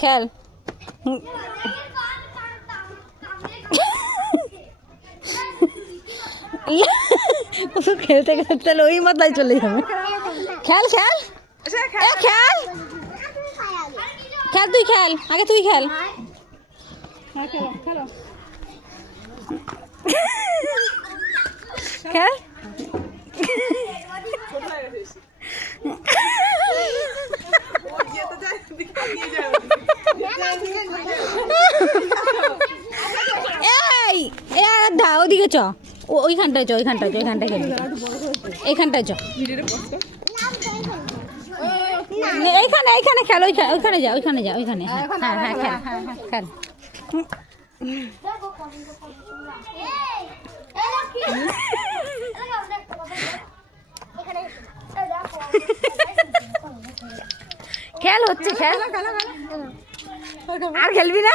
খেল। খেলতে খেলতে ওই মাথায় চলে যাবে। খেল খেল খেল খেল, তুই খেল আগে, তুই খেল। খেল এই ওদিকে চ, ওইখানটায় চ, ওইখানটায় চ, ওইখানটায় খেলবি, এইখানটায় চ, এইখানে এইখানে খেল, ওইখানে যা, ওইখানে যা, ওইখানে। হ্যাঁ হ্যাঁ খেল, খেল। খেল হচ্ছে, খেল। আর খেলবি না?